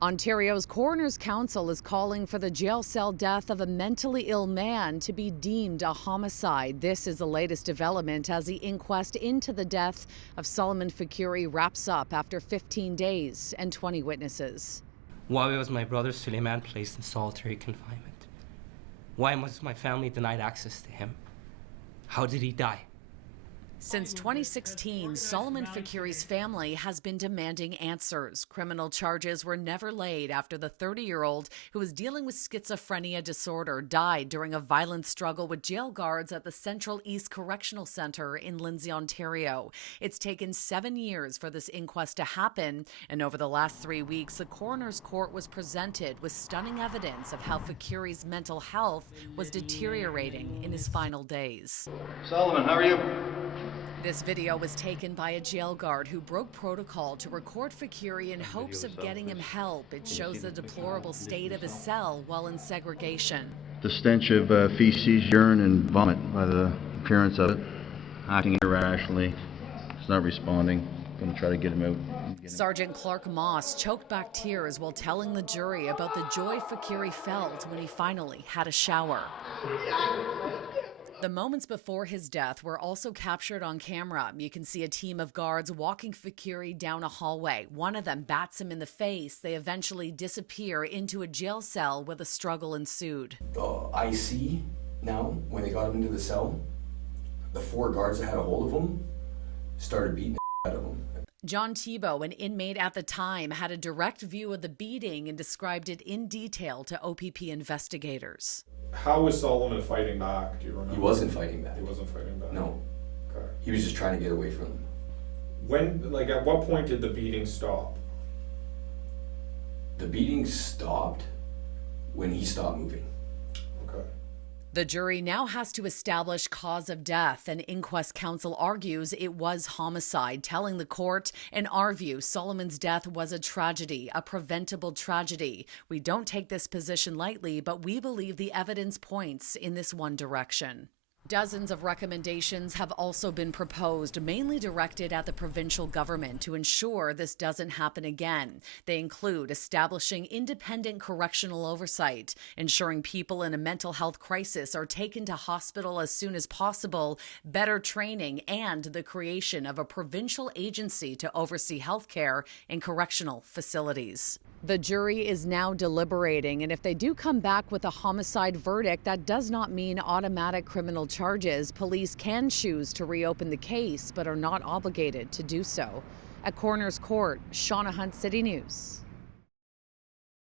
Ontario's Coroner's Council is calling for the jail cell death of a mentally ill man to be deemed a homicide. This is the latest development as the inquest into the death of Soleiman Faqiri wraps up after 15 days and 20 witnesses. Why was my brother Solieman placed in solitary confinement? Why was my family denied access to him? How did he die? Since 2016, Soleiman Faqiri's family has been demanding answers. Criminal charges were never laid after the 30-year-old who was dealing with schizophrenia disorder died during a violent struggle with jail guards at the Central East Correctional Centre in Lindsay, Ontario. It's taken 7 years for this inquest to happen, and over the last 3 weeks, the coroner's court was presented with stunning evidence of how Faqiri's mental health was deteriorating in his final days. Solomon, how are you? This video was taken by a jail guard who broke protocol to record Faqiri in hopes of getting him help. It shows the deplorable state of his cell while in segregation. The stench of feces, urine, and vomit by the appearance of it. Acting irrationally. He's not responding. Going to try to get him out. Sergeant Clark Moss choked back tears while telling the jury about the joy Faqiri felt when he finally had a shower. The moments before his death were also captured on camera. You can see a team of guards walking Faqiri down a hallway. One of them bats him in the face. They eventually disappear into a jail cell where the struggle ensued. I see now, when they got him into the cell, the 4 guards that had a hold of him started beating the out of him. John Thibault, an inmate at the time, had a direct view of the beating and described it in detail to OPP investigators. How was Solomon fighting back? Do you remember? He wasn't fighting back. He wasn't fighting back? No. Okay. He was just trying to get away from them. When, at what point did the beating stop? The beating stopped when he stopped moving. Okay. The jury now has to establish cause of death. An inquest counsel argues it was homicide, telling the court, in our view, Soleiman's death was a tragedy, a preventable tragedy. We don't take this position lightly, but we believe the evidence points in this one direction. Dozens of recommendations have also been proposed, mainly directed at the provincial government to ensure this doesn't happen again. They include establishing independent correctional oversight, ensuring people in a mental health crisis are taken to hospital as soon as possible, better training, and the creation of a provincial agency to oversee healthcare in correctional facilities. The jury is now deliberating, and if they do come back with a homicide verdict, that does not mean automatic criminal charges. Police can choose to reopen the case, but are not obligated to do so. At Coroner's Court, Shauna Hunt, City News.